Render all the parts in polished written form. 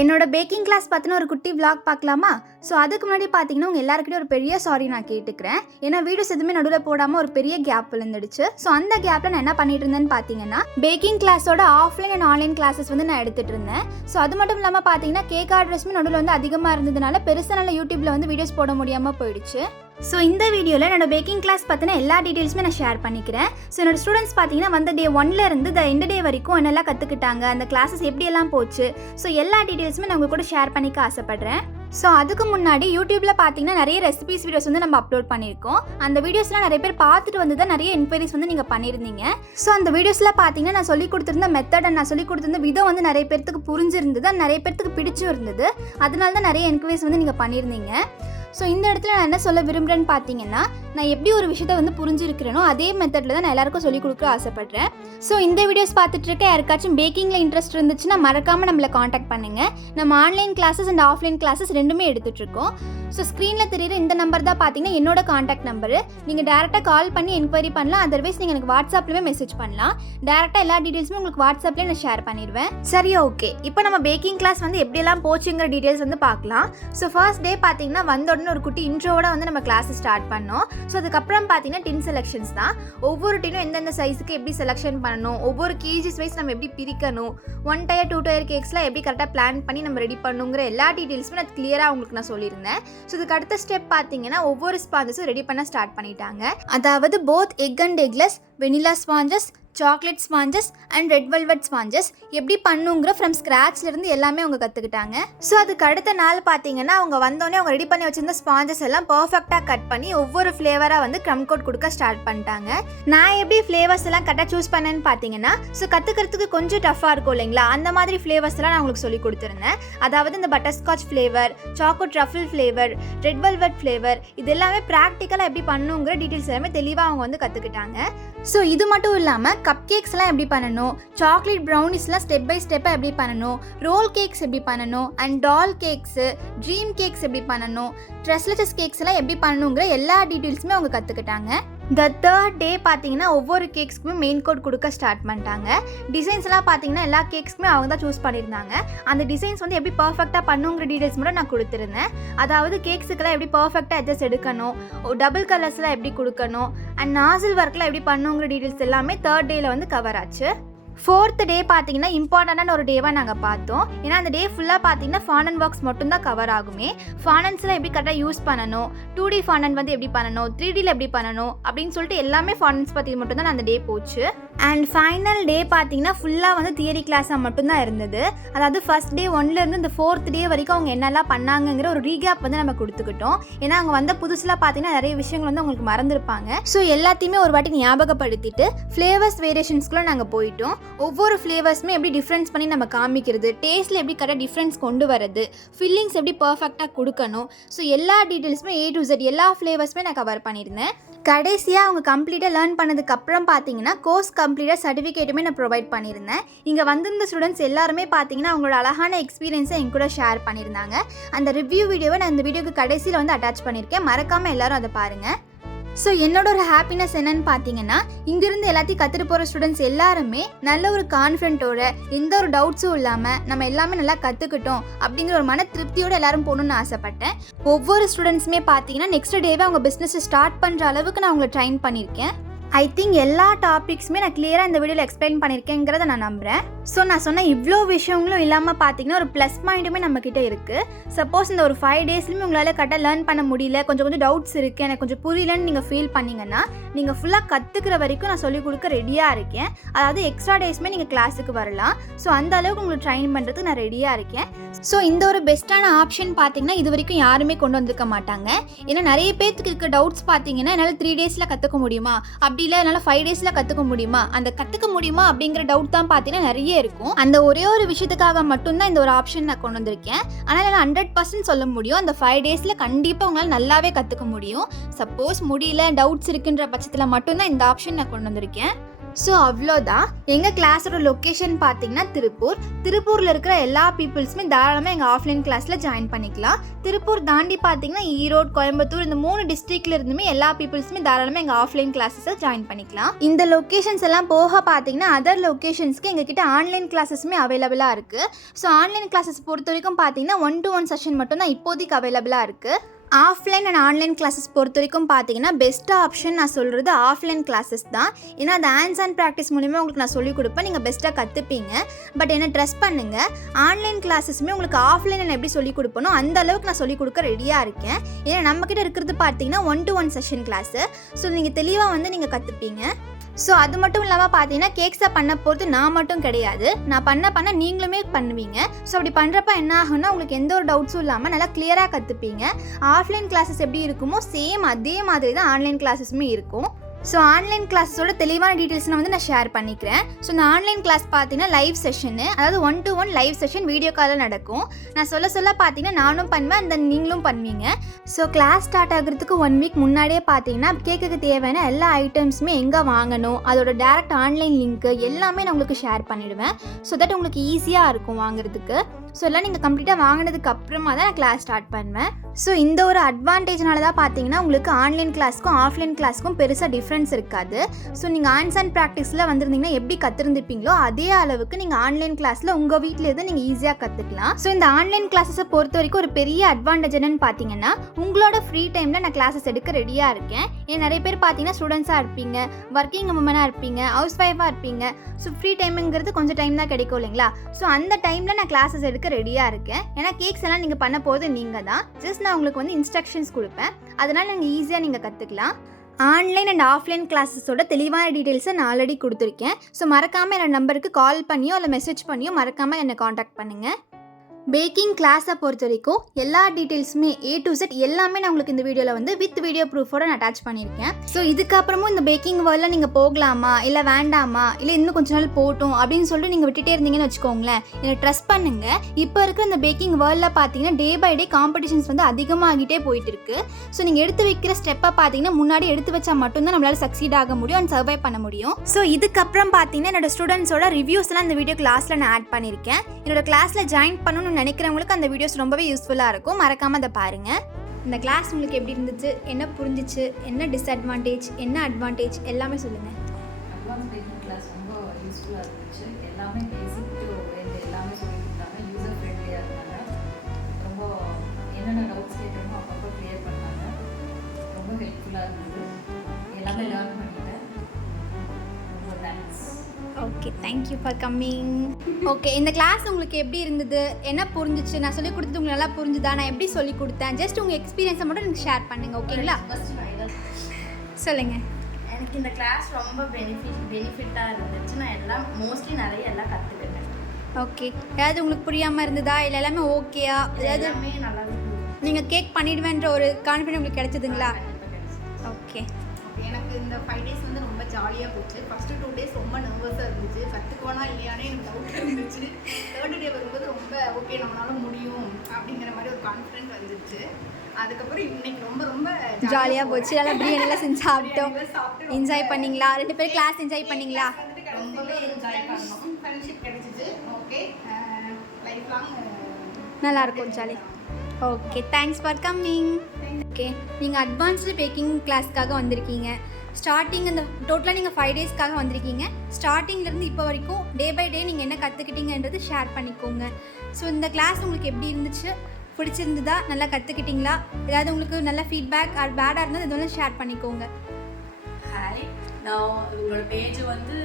என்னோட baking class பற்றின ஒரு குட்டி vlog பார்க்கலாமா? ஸோ அதுக்கு முன்னாடி பார்த்தீங்கன்னா உங்கள் எல்லாருக்கிட்டையும் ஒரு பெரிய சாரி நான் கேட்டுக்கிறேன். ஏன்னா வீடியோஸ் எதுவுமே நடுவில் போடாமல் ஒரு பெரிய கேப் விழுந்துடுச்சு. ஸோ அந்த கேப்பில் நான் என்ன பண்ணிட்டு இருந்தேன்னு பார்த்தீங்கன்னா பேக்கிங் கிளாஸோட ஆஃப்லைன் அண்ட் ஆன்லைன் கிளாஸஸ் வந்து நான் எடுத்துகிட்டு இருந்தேன். ஸோ அது மட்டும் இல்லாமல் பார்த்தீங்கன்னா கேக் ஆர்டர்ஸுமே நடுவில் வந்து அதிகமாக இருந்ததுனால பெருசாக நல்ல யூடியூப்பில் வந்து வீடியோஸ் போட முடியாமல் போயிடுச்சு. ஸோ இந்த வீடியோவில் என்னோட பேக்கிங் கிளாஸ் பற்றின எல்லா டீட்டெயில்ஸுமே நான் ஷேர் பண்ணிக்கிறேன். ஸோ என்னோட ஸ்டூடெண்ட்ஸ் பார்த்தீங்கன்னா வந்து டே 1லேருந்து எண்ட் டே வரைக்கும் என்னெல்லாம் கற்றுக்கிட்டாங்க, அந்த கிளாஸஸ் எப்படியெல்லாம் போச்சு, ஸோ எல்லா டீட்டெயில்ஸுமே நான் உங்கள் கூட ஷேர் பண்ணிக்க ஆசைப்பட்றேன். ஸோ அதுக்கு முன்னாடி யூடியூப்பில் பார்த்தீங்கன்னா நிறைய ரெசிபிஸ் வீடியோஸ் வந்து நம்ம அப்லோட் பண்ணியிருக்கோம். அந்த வீடியோஸ்லாம் நிறைய பேர் பார்த்துட்டு வந்து தான் நிறைய என்கொயரிஸ் வந்து நீங்கள் பண்ணியிருந்தீங்க. ஸோ அந்த வீடியோஸில் பார்த்தீங்கன்னா நான் சொல்லி கொடுத்துருந்த மெத்தட் அண்ட் நான் சொல்லி கொடுத்துருந்த விதம் வந்து நிறைய பேர்த்துக்கு புரிஞ்சிருந்தது, நிறைய பேர்த்துக்கு பிடிச்சும் இருந்தது. அதனால தான் நிறைய என்கொயரிஸ் வந்து நீங்கள் பண்ணியிருந்தீங்க. ஸோ இந்த இடத்துல நான் என்ன சொல்ல விரும்புகிறேன்னு பார்த்தீங்கன்னா, நான் எப்படி ஒரு விஷயத்தை வந்து புரிஞ்சிருக்கிறேனோ அதே மெத்தடில் தான் நான் எல்லாருக்கும் சொல்லிக் கொடுக்க ஆசைப்பட்றேன். ஸோ இந்த வீடியோஸ் பார்த்துட்டு இருக்க யாருக்காச்சும் பேக்கிங்கில் இன்ட்ரெஸ்ட் இருந்துச்சுன்னா மறக்காமல் நம்மளை காண்டாக்ட் பண்ணுங்கள். நம்ம online classes and offline classes ரெண்டுமே எடுத்துகிட்ருக்கோம். ஸோ ஸ்க்ரீனில் தெரியுற இந்த நம்பர் தான் பார்த்தீங்கன்னா என்னோட காண்டாக்ட் நம்பரு. நீங்கள் டேரெக்டாக கால் பண்ணி என்கொயரி பண்ணலாம், அதர்வைஸ் நீங்கள் எனக்கு வாட்ஸ்அப்லேயே மெசேஜ் பண்ணலாம். டேரெக்டாக எல்லா டீட்டெயில்ஸுமே உங்களுக்கு வாட்ஸ்அப்லேயே நான் ஷேர் பண்ணிடுவேன். சரி, ஓகே. இப்போ நம்ம பேக்கிங் கிளாஸ் வந்து எப்படியெல்லாம் போச்சுங்கிற டீட்டெயில்ஸ் வந்து பார்க்கலாம். ஸோ ஃபர்ஸ்ட் டே பார்த்தீங்கன்னா வந்த உடனே ஒரு குட்டி இன்ட்ரோவோட வந்து நம்ம கிளாஸ் ஸ்டார்ட் பண்ணோம். ஸோ அதுக்கப்புறம் பார்த்தீங்கன்னா டின் செலெக்ஷன்ஸ் தான். ஒவ்வொரு டின்னும் எந்தெந்த சைஸுக்கு எப்படி செலெக்ஷன் பண்ணணும், ஒவ்வொரு கேஜிஸ் வைஸ் நம்ம எப்படி பிரிக்கணும், 1 டயர் 2 டயர் கேக்ஸ்லாம் எப்படி கரெக்டாக பிளான் பண்ணி நம்ம ரெடி பண்ணுங்கிற எல்லா டீட்டெயில்ஸுமே நான் கிளியராக உங்களுக்கு நான் சொல்லியிருந்தேன். ஸோ இதுக்கு அடுத்த ஸ்டெப் பார்த்தீங்கன்னா ஒவ்வொரு ஸ்பாஞ்சஸும் ரெடி பண்ண ஸ்டார்ட் பண்ணிட்டாங்க. அதாவது both egg and eggless, vanilla sponges, chocolate sponges and red velvet sponges எப்படி பண்ணுங்கிற ஃப்ரம் ஸ்க்ராட்ச்லேருந்து எல்லாமே அவங்க கற்றுக்கிட்டாங்க. ஸோ அதுக்கு அடுத்த நாள் பார்த்தீங்கன்னா அவங்க வந்தோடனே அவங்க ரெடி பண்ணி வச்சிருந்த ஸ்பாஞ்சஸ் எல்லாம் பர்ஃபெக்டாக கட் பண்ணி ஒவ்வொரு ஃப்ளேவராக வந்து க்ரம் கோட் கொடுக்க ஸ்டார்ட் பண்ணிட்டாங்க. நான் எப்படி ஃப்ளேவர்ஸ் எல்லாம் கரெக்டாக சூஸ் பண்ணேன்னு பார்த்தீங்கன்னா, ஸோ கற்றுக்கிறதுக்கு கொஞ்சம் டஃப்பாக இருக்கும் இல்லைங்களா, அந்த மாதிரி ஃப்ளேவர்ஸ் எல்லாம் நான் உங்களுக்கு சொல்லி கொடுத்துருந்தேன். அதாவது இந்த butterscotch flavour, choco truffle flavour, red velvet flavour, இது எல்லாமே ப்ராக்டிக்கலாக எப்படி பண்ணுங்கிற டீட்டெயில்ஸ் எல்லாமே தெளிவாக அவங்க வந்து கற்றுக்கிட்டாங்க. ஸோ இது மட்டும் இல்லாமல் கப் கேக்ஸ்லாம் எப்படி பண்ணணும், சாக்லேட் ப்ரௌனிஸ்லாம் ஸ்டெப் பை ஸ்டெப்பாக எப்படி பண்ணணும், ரோல் கேக்ஸ் எப்படி பண்ணணும், and tall cakes, dream cakes எப்படி பண்ணணும், ட்ரெஸ்லெஸ் கேக்ஸ் எல்லாம் எப்படி பண்ணணுங்கிற எல்லா டீட்டெயில்ஸுமே அவங்க கற்றுக்கிட்டாங்க. த தேர்ட் டே பார்த்தீங்கன்னா ஒவ்வொரு கேக்ஸ்க்குமே மெயின் கோட் கொடுக்க ஸ்டார்ட் பண்ணிட்டாங்க. டிசைன்ஸ்லாம் பார்த்தீங்கன்னா எல்லா கேக்ஸ்க்குமே அவங்க தான் சூஸ் பண்ணியிருந்தாங்க. அந்த டிசைன்ஸ் வந்து எப்படி பர்ஃபெக்டாக பண்ணுங்கிற டீட்டெயில்ஸ் மட்டும் நான் கொடுத்துருந்தேன். அதாவது கேக்ஸுக்கெல்லாம் எப்படி பர்ஃபெக்டாக எட்ஜஸ் எடுக்கணும், டபுள் கலர்ஸ்லாம் எப்படி கொடுக்கணும், அண்ட் நாசில் ஒர்க்லாம் எப்படி பண்ணுங்கிற டீட்டெயில்ஸ் எல்லாமே தேர்ட் டேயில் வந்து கவர் ஆச்சு. ஃபோர்த் டே பார்த்தீங்கன்னா இம்பார்ட்டண்டான ஒரு டேவாக நாங்கள் பார்த்தோம். ஏன்னா அந்த டே ஃபுல்லாக பார்த்தீங்கன்னா ஃபாண்டன்ட் ஒர்க்ஸ் மட்டும்தான் கவர் ஆகுமே. ஃபாண்டன்ட்ஸ்லாம் எப்படி கரெக்டாக யூஸ் பண்ணணும், 2D ஃபாண்டன்ட் வந்து எப்படி பண்ணணும், 3Dயில் எப்படி பண்ணணும் அப்படின்னு சொல்லிட்டு எல்லாமே ஃபாண்டன்ட்ஸ் பற்றி மட்டும்தான் அந்த டே போச்சு. அண்ட் ஃபைனல் டே பார்த்தீங்கன்னா ஃபுல்லாக வந்து தியரி கிளாஸாக மட்டும்தான் இருந்தது. அதாவது ஃபர்ஸ்ட் டே 1லேருந்து இந்த 4th டே வரைக்கும் அவங்க என்னெல்லாம் பண்ணாங்கங்கிற ஒரு ரீகேப் வந்து நம்ம கொடுத்துக்கிட்டோம். ஏன்னா அவங்க வந்த புதுசில் பார்த்தீங்கன்னா நிறைய விஷயங்கள் வந்து அவங்களுக்கு மறந்துருப்பாங்க. ஸோ எல்லாத்தையுமே ஒரு வாட்டி ஞாபகப்படுத்திட்டு ஃப்ளேவர்ஸ் வேரியேஷன்ஸ்குள்ளே நாங்கள் போயிட்டோம். ஒவ்வொரு ஃப்ளேவர்ஸுமே எப்படி டிஃப்ரென்ஸ் பண்ணி நம்ம காமிக்கிறது, டேஸ்ட்டில் எப்படி கரெக்டாக டிஃப்ரென்ஸ் கொண்டு வரது, ஃபில்லிங்ஸ் எப்படி பர்ஃபெக்டாக கொடுக்கணும், ஸோ எல்லா டீட்டெயில்ஸுமே A to Z எல்லா ஃப்ளேவர்ஸுமே நான் கவர் பண்ணியிருந்தேன். கடைசியாக அவங்க கம்ப்ளீட்டாக லேர்ன் பண்ணதுக்கப்புறம் பார்த்தீங்கன்னா கோர்ஸ் கம்ப்ளீட்டாக சர்டிஃபிகேட்டுமே நான் ப்ரொவைட் பண்ணியிருந்தேன். இங்கே வந்திருந்த ஸ்டூடெண்ட்ஸ் எல்லாருமே பார்த்தீங்கன்னா அவங்களோட அழகான எக்ஸ்பீரியன்ஸை என் கூட ஷேர் பண்ணியிருந்தாங்க. அந்த ரிவ்யூ வீடியோவை நான் இந்த வீடியோக்கு கடைசியில் வந்து அட்டாச் பண்ணியிருக்கேன். மறக்காமல் எல்லாரும் அதை பாருங்கள். ஸோ என்னோட ஒரு ஹாப்பினஸ் என்னன்னு பார்த்தீங்கன்னா, இங்கிருந்து எல்லாத்தையும் கற்றுட்டு போகிற ஸ்டூடெண்ட்ஸ் எல்லாருமே நல்ல ஒரு கான்ஃபிடென்ட்டோட, எந்த ஒரு டவுட்ஸும் இல்லாமல் நம்ம எல்லாமே நல்லா கற்றுக்கிட்டோம் அப்படிங்கிற ஒரு மன திருப்தியோடு எல்லாரும் போகணுன்னு ஆசைப்பட்டேன். ஒவ்வொரு ஸ்டூடெண்ட்ஸுமே பார்த்தீங்கன்னா நெக்ஸ்ட் டேவே அவங்க பிஸ்னஸை ஸ்டார்ட் பண்ணுற அளவுக்கு நான் அவங்களை ட்ரைன் பண்ணியிருக்கேன். ஐ திங்க் எல்லா டாபிக்ஸுமே நான் கிளியராக இந்த வீடியோவில் எக்ஸ்பிளைன் பண்ணியிருக்கேங்கிறத நான் நம்புகிறேன். ஸோ நான் சொன்ன இவ்வளோ விஷயங்களும் இல்லாமல் பார்த்தீங்கன்னா ஒரு ப்ளஸ் பாயிண்ட்டுமே நம்மக்கிட்ட இருக்குது. சப்போஸ் இந்த ஒரு 5 டேஸ்லையுமே உங்களால் கரெக்டாக லேர்ன் பண்ண முடியல, கொஞ்சம் டவுட்ஸ் இருக்குது, எனக்கு கொஞ்சம் புரியலன்னு நீங்கள் ஃபீல் பண்ணிங்கன்னா நீங்கள் ஃபுல்லாக கற்றுக்கிற வரைக்கும் நான் சொல்லிக் கொடுக்க ரெடியாக இருக்கேன். அதாவது எக்ஸ்ட்ரா டேஸ்மே நீங்கள் கிளாஸுக்கு வரலாம். ஸோ அந்த அளவுக்கு உங்களுக்கு ட்ரைன் பண்ணுறதுக்கு நான் ரெடியாக இருக்கேன். ஸோ இந்த ஒரு பெஸ்ட்டான ஆப்ஷன் பார்த்தீங்கன்னா இது வரைக்கும் யாருமே கொண்டு வந்திருக்க மாட்டாங்க. ஏன்னா நிறைய பேருக்கு இருக்க டவுட்ஸ் பார்த்தீங்கன்னா என்னால் 3 டேஸில் கற்றுக்க முடியுமா, அப்படி இல்லை என்னால் 5 டேஸில் கற்றுக்க முடியுமா, அந்த கற்றுக்க முடியுமா அப்படிங்கிற டவுட் தான் பார்த்தீங்கன்னா நிறைய இருக்கும். அந்த ஒரே ஒரு விஷயத்துக்காக மட்டும்தான் இந்த ஒரு ஆப்ஷன் நான் கொண்டு வந்திருக்கேன். ஆனால் நான் 100% சொல்ல முடியும், அந்த 5 டேஸில் கண்டிப்பாக உங்களால் நல்லாவே கற்றுக்க முடியும். சப்போஸ் முடியல, டவுட்ஸ் இருக்குன்ற பட்சத்தில் மட்டும்தான் இந்த ஆப்ஷன் நான் கொண்டு வந்திருக்கேன். ஸோ அவ்வளோதான். எங்கள் கிளாஸோட லொக்கேஷன் பார்த்தீங்கன்னா திருப்பூரில் இருக்கிற எல்லா பீப்புள்ஸுமே தாராளமாக எங்கள் ஆஃப்லைன் கிளாஸில் ஜாயின் பண்ணிக்கலாம். திருப்பூர் தாண்டி பார்த்தீங்கன்னா ஈரோடு, கோயம்புத்தூர் இந்த 3 டிஸ்ட்ரிக்ட்ல இருந்துமே எல்லா பீப்புள்ஸுமே தாராளமாக எங்கள் ஆஃப்லைன் கிளாஸஸை ஜாயின் பண்ணிக்கலாம். இந்த லொக்கேஷன்ஸ் எல்லாம் போக பார்த்தீங்கன்னா அதர் லொக்கேஷன்ஸ்க்கு எங்ககிட்ட ஆன்லைன் கிளாஸஸுமே அவைலபிளாக இருக்குது. ஸோ ஆன்லைன் கிளாஸஸ் பொறுத்த வரைக்கும் பார்த்தீங்கன்னா 1-to-1 செஷன் மட்டும்தான் இப்போதைக்கு அவைலபிளாக இருக்குது. ஆஃப்லைன் அண்ட் ஆன்லைன் கிளாஸஸ் பொறுத்த வரைக்கும் பார்த்தீங்கன்னா பெஸ்ட் ஆப்ஷன் நான் சொல்கிறது ஆஃப்லைன் கிளாஸஸ் தான். ஏன்னா அது ஹேண்ட்ஸ் அண்ட் ப்ராக்டிஸ் மூலிமா உங்களுக்கு நான் சொல்லிக் கொடுப்பேன், நீங்கள் பெஸ்ட்டாக கற்றுப்பீங்க. பட் என்ன ட்ரஸ்ட் பண்ணுங்கள், ஆன்லைன் கிளாஸஸுமே உங்களுக்கு ஆஃப்லைன் நான் எப்படி சொல்லிக் கொடுப்பனோ அந்த அளவுக்கு நான் சொல்லிக் கொடுக்க ரெடியாக இருக்கேன். ஏன்னா நம்மக்கிட்ட இருக்கிறது பார்த்தீங்கன்னா 1-to-1 செஷன் கிளாஸு. ஸோ நீங்கள் தெளிவாக வந்து நீங்கள் கற்றுப்பீங்க. ஸோ அது மட்டும் இல்லாமல் பார்த்தீங்கன்னா கேக்ஸை பண்ண போகிறது நான் மட்டும் கிடையாது, நான் பண்ண நீங்களுமே பண்ணுவீங்க. ஸோ அப்படி பண்ணுறப்ப என்ன ஆகும்னா உங்களுக்கு எந்த ஒரு டவுட்ஸும் இல்லாமல் நல்லா கிளியராக கற்றுப்பீங்க. ஆஃப்லைன் கிளாஸஸ் எப்படி இருக்குமோ சேம் அதே மாதிரி தான் ஆன்லைன் கிளாஸஸுமே இருக்கும். ஸோ ஆன்லைன் கிளாஸஸோட தெளிவான டீட்டெயில்ஸ் நான் ஷேர் பண்ணிக்கிறேன். ஸோ இந்த ஆன்லைன் கிளாஸ் பார்த்தீங்கன்னா லைவ் செஷனு, அதாவது 1-to-1 லைவ் செஷன் வீடியோ காலில் நடக்கும். நான் சொல்ல பார்த்தீங்கன்னா நானும் பண்ணுவேன், அந்த நீங்களும் பண்ணுவீங்க. ஸோ கிளாஸ் ஸ்டார்ட் ஆகிறதுக்கு 1 வீக் முன்னாடியே பார்த்தீங்கன்னா கேக்குக்கு தேவையான எல்லா ஐட்டம்ஸுமே எங்கே வாங்கணும், அதோட டேரக்ட் ஆன்லைன் லிங்க்கு எல்லாமே நான் உங்களுக்கு ஷேர் பண்ணிவிடுவேன். ஸோ தட் உங்களுக்கு ஈஸியாக இருக்கும் வாங்குறதுக்கு. ஸோ எல்லாம் நீங்கள் கம்ப்ளீட்டாக வாங்கினதுக்கு அப்புறமா தான் நான் கிளாஸ் ஸ்டார்ட் பண்ணுவேன். ஸோ இந்த ஒரு அட்வான்டேஜ்னால தான் பார்த்தீங்கன்னா உங்களுக்கு ஆன்லைன் கிளாஸ்க்கும் ஆஃப்லைன் கிளாஸ்க்கும் பெருசாக டிஃப்ரென்ஸ் இருக்காது. ஸோ நீங்கள் ஹேண்ட்ஸ் அண்ட் ப்ராக்டிஸில் வந்திருந்தீங்கன்னா எப்படி கற்றுருந்துருப்பீங்களோ அதே அளவுக்கு நீங்கள் ஆன்லைன் கிளாஸில் உங்கள் வீட்டில் இருந்து நீங்கள் ஈஸியாக கற்றுக்கலாம். ஸோ இந்த ஆன்லைன் கிளாஸஸை பொறுத்த வரைக்கும் ஒரு பெரிய அட்வான்டேஜ் என்னன்னு பார்த்தீங்கன்னா உங்களோட ஃப்ரீ டைமில் நான் கிளாஸஸ் எடுக்க ரெடியாக இருக்கேன். ஏன் நிறைய பேர் பார்த்தீங்கன்னா ஸ்டூடெண்ட்ஸாக இருப்பீங்க, ஒர்க்கிங் உமனாக இருப்பீங்க, ஹவுஸ் ஒய்ஃபாக இருப்பீங்க. ஸோ ஃப்ரீ டைமுங்கிறது கொஞ்சம் டைம் தான் கிடைக்கும் இல்லைங்களா? ஸோ அந்த டைமில் நான் கிளாஸஸ் எடுக்க ரெடியாக இருக்கேன். ஏன்னா கேக்ஸ் எல்லாம் நீங்கள் பண்ண போது நீங்கள் தான், ஜஸ்ட் நான் உங்களுக்கு வந்து இன்ஸ்ட்ரக்ஷன்ஸ் கொடுப்பேன், அதனால் நீங்கள் ஈஸியாக நீங்கள் கற்றுக்கலாம். ஆன்லைன் அண்ட் ஆஃப்லைன் கிளாஸஸோட தெளிவான டீட்டெயில்ஸை நான் ஆல்ரெடி கொடுத்துருக்கேன். ஸோ மறக்காமல் என்னோட நம்பருக்கு கால் பண்ணியோ இல்லை மெசேஜ் பண்ணியோ மறக்காமல் என்னை காண்டாக்ட் பண்ணுங்கள். பேக்கிங் கிளாஸை பொறுத்த வரைக்கும் எல்லா டீட்டெயில்ஸுமே A to Z எல்லாமே நான் உங்களுக்கு இந்த வீடியோவில் வந்து வித் வீடியோ ப்ரூஃபோட நான் அட்டாச் பண்ணியிருக்கேன். ஸோ இதுக்கப்புறமும் இந்த பேக்கிங் வேர்ல்டில் நீங்கள் போகலாமா இல்லை வேண்டாமா இல்லை இன்னும் கொஞ்ச நாள் போகட்டும் அப்படின்னு சொல்லிட்டு நீங்கள் விட்டுட்டே இருந்தீங்கன்னு வச்சுக்கோங்களேன், என்னை ட்ரஸ்ட் பண்ணுங்கள். இப்போ இருக்கிற இந்த பேக்கிங் வேர்ல்டில் பார்த்தீங்கன்னா டே பை டே காம்படிஷன்ஸ் வந்து அதிகமாகிட்டே போயிட்டு இருக்கு. ஸோ நீங்கள் எடுத்து வைக்கிற ஸ்டெப்பை பார்த்தீங்கன்னா முன்னாடி எடுத்து வச்சா மட்டும்தான் நம்மளால் சக்சீட் ஆக முடியும் அண்ட் சர்வை பண்ண முடியும். ஸோ இதுக்கப்புறம் பார்த்தீங்கன்னா என்னோட ஸ்டூடெண்ட்ஸோட ரிவ்யூஸ்லாம் இந்த வீடியோ கிளாஸில் நான் ஆட் பண்ணியிருக்கேன். என்னோட கிளாஸில் ஜாயின் பண்ணணும்னு நினைக்கிறவங்களுக்கு அந்த வீடியோஸ் ரொம்பவே யூஸ்ஃபுல்லாக இருக்கும், மறக்காமல் அதை பாருங்கள். இந்த கிளாஸ் உங்களுக்கு எப்படி இருந்துச்சு, என்ன புரிஞ்சிச்சு, என்ன டிஸ்அட்வான்டேஜ், என்ன அட்வான்டேஜ் எல்லாமே சொல்லுங்கள். அட்வான்ஸ் பேக்கிங் கிளாஸ் ரொம்ப யூஸ்ஃபுல்லாக இருந்துச்சு. எல்லாமே பேசிக் டு எல்லாமே சொல்லி கொடுத்தாங்க, யூசர் ஃப்ரெண்ட்லியாக இருந்தாங்க. ரொம்ப என்னென்ன டவுட்ஸ் கேட்குறோமோ அப்பப்போ க்ளியர் பண்ணாங்க. ரொம்ப ஹெல்ப்ஃபுல்லாக இருந்தது. எல்லாமே லேர்ன் பண்ணிட்டேன். ரொம்ப thanks. Okay, thank you for coming. Okay, இந்த கிளாஸ் உங்களுக்கு எப்படி இருந்தது, என்ன புரிஞ்சிச்சு, நான் சொல்லி கொடுத்தது உங்களுக்கு நல்லா புரிஞ்சுதா, நான் எப்படி சொல்லி கொடுத்தேன், ஜஸ்ட் உங்கள் எக்ஸ்பீரியன்ஸை மட்டும் எனக்கு ஷேர் பண்ணுங்கள். ஓகேங்களா? சொல்லுங்கள். எனக்கு இந்த கிளாஸ் ரொம்ப பெனிஃபிட்டாக இருந்துச்சு. நான் எல்லாம் மோஸ்ட்லி எல்லாம் கற்றுக்கிட்டேன். ஓகே, ஏதாவது உங்களுக்கு புரியாமல் இருந்ததா இல்லை எல்லாமே ஓகேயா? எல்லாமே நல்லா இருந்தது. நீங்கள் கேக் பண்ணிடுவேன்ற ஒரு கான்ஃபிடென்ட் உங்களுக்கு கிடைச்சதுங்களா? ஓகே, எனக்கு இந்த 5 days வந்து ரொம்ப ஜாலியாக போச்சு. ஃபஸ்ட்டு 2 days ரொம்ப நர்வஸாக இருந்துச்சு, கற்றுக்குவோனா இல்லையானே எனக்கு டவுட் இருந்துச்சு. 3rd day வரும்போது ரொம்ப ஓகே நம்மளால முடியும் அப்படிங்கிற மாதிரி ஒரு கான்ஃபிடென்ட் வந்துச்சு. அதுக்கப்புறம் இன்னைக்கு ரொம்ப ரொம்ப ஜாலியாக போச்சு. நல்லா பிரியாணிலாம் செஞ்சு சாப்பிட்டோம். என்ஜாய் பண்ணிங்களா? 2 பேரும் கிளாஸ் என்ஜாய் பண்ணிங்களா? ரொம்பவே என்ஜாய் பண்ணோம். ஃப்ரெண்ட்ஷிப் கிடைச்சிச்சு. ஓகே, லைஃப் லாங் நல்லாயிருக்கும், jolly. Okay, thanks for coming. Okay, நீங்கள் அட்வான்ஸ்டு பேக்கிங் கிளாஸ்க்காக வந்திருக்கீங்க. ஸ்டார்டிங் இந்த டோட்டலாக நீங்கள் 5 daysக்காக வந்திருக்கீங்க. ஸ்டார்டிங்லேருந்து இப்போ வரைக்கும் டே பை டே நீங்கள் என்ன கற்றுக்கிட்டீங்கன்றது ஷேர் பண்ணிக்கோங்க. ஸோ இந்த கிளாஸ் உங்களுக்கு எப்படி இருந்துச்சு, பிடிச்சிருந்ததா, நல்லா கற்றுக்கிட்டிங்களா, ஏதாவது உங்களுக்கு நல்ல ஃபீட்பேக் ஆர் பேடாக இருந்தது இதெல்லாம் ஷேர் பண்ணிக்கோங்க. ஹாய், நான் உங்களோட பேஜ் வந்து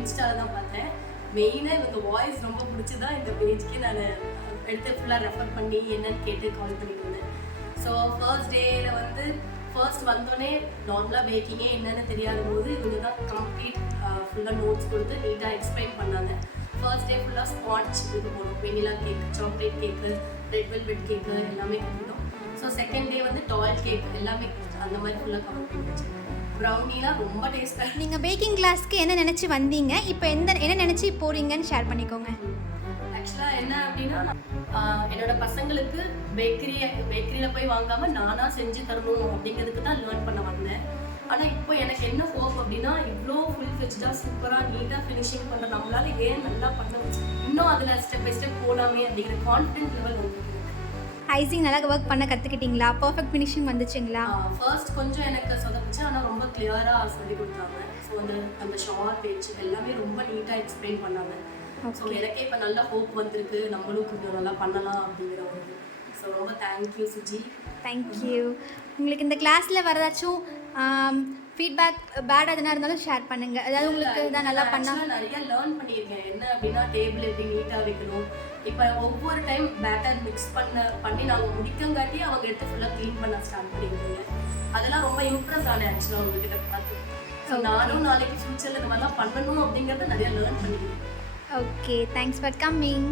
இன்ஸ்டாவில் தான் பார்த்தேன். மெயினாக இவங்க வாய்ஸ் ரொம்ப பிடிச்சி தான் இந்த பேஜ்க்கு நான் எடுத்து ஃபுல்லாக ரெஃபர் பண்ணி என்னன்னு கேட்டு கால் பண்ணிட்டு வந்தேன். ஸோ ஃபர்ஸ்ட் டேயில் வந்து ஃபர்ஸ்ட் வந்தோடனே நார்மலாக பேக்கிங்கே என்னென்னு தெரியாத போது இவங்க தான் கம்ப்ளீட் ஃபுல்லாக நோட்ஸ் கொடுத்து நீட்டாக எக்ஸ்பிளைன் பண்ணாங்க. ஃபர்ஸ்ட் டே ஃபுல்லாக ஸ்பான்ச் இது போனோம், vanilla cake, chocolate cake, red velvet cake எல்லாமே கற்றுக்கிட்டோம். ஸோ செகண்ட் டே வந்து டால் கேக் எல்லாமே அந்த மாதிரி ஃபுல்லாக கவர் பண்ணிடுச்சு. ப்ரௌனிலாம் ரொம்ப டேஸ்ட்டாக. நீங்கள் பேக்கிங் கிளாஸ்க்கு என்ன நினச்சி வந்தீங்க, இப்போ என்ன நினச்சி போகிறீங்கன்னு ஷேர் பண்ணிக்கோங்க. ஆக்சுவலாக என்ன அப்படின்னா என்னோட பசங்களுக்கு பேக்கரியில் போய் வாங்காமல் நானாக செஞ்சு தரணும் அப்படிங்கிறதுக்கு தான் லேர்ன் பண்ண வந்தேன். ஆனால் இப்போ எனக்கு என்ன ஹோப் அப்படின்னா இவ்வளோ ஃபுல் ஃபிளெஜ்டாக சூப்பராக நீட்டாக ஃபினிஷிங் பண்ணுற நம்மளால ஏன் நல்லா பண்ண இன்னும் அதில் ஸ்டெப் பை ஸ்டெப் போடாமே அப்படிங்கிற கான்ஃபிடென்ட் லெவல் வந்துருக்கு. ஐசிங் நல்லா ஒர்க் பண்ண கற்றுக்கிட்டீங்களா? பர்ஃபெக்ட் ஃபினிஷிங் வந்துச்சுங்களா? ஃபர்ஸ்ட் கொஞ்சம் எனக்கு சொதப்பிச்சு, ஆனால் ரொம்ப கிளியராக சொல்லி கொடுத்தாங்க. ஸோ அந்த ஷார்ட் பேஜ் எல்லாமே ரொம்ப நீட்டாக எக்ஸ்பிளைன் பண்ணாங்க. ஸோ எனக்கே இப்போ நல்ல ஹோப் வந்திருக்கு, நம்மளும் கொஞ்சம் நல்லா பண்ணலாம் அப்படிங்கிற ஒரு இது. ஸோ ரொம்ப தேங்க்யூ சுஜி. தேங்க்யூ. உங்களுக்கு இந்த கிளாஸில் வரதாச்சும் ஃபீட்பேக் பேட் எதுனா இருந்தாலும் ஷேர் பண்ணுங்கள். அதாவது உங்களுக்கு இதான் நல்லா பண்ணால் நிறைய லேர்ன் பண்ணியிருக்கேன். என்ன அப்படின்னா டேபிள் எப்படி நீட்டாக வைக்கணும், இப்போ ஒவ்வொரு டைம் பேட்டர் மிக்ஸ் பண்ணி நாங்கள் முடிக்கங்காட்டி அவங்க எடுத்து ஃபுல்லாக க்ளீன் பண்ண ஸ்டார்ட் பண்ணியிருக்கீங்க. அதெல்லாம் ரொம்ப இம்ப்ரெஸ் ஆனேன் ஆக்சுவலாக உங்ககிட்ட பார்த்து. ஸோ நானும் நாளைக்கு ஃபியூச்சரில் இந்த மாதிரிலாம் பண்ணணும் அப்படிங்கிறத நிறைய லேர்ன் பண்ணிக்கிறேன். Okay, thanks for coming.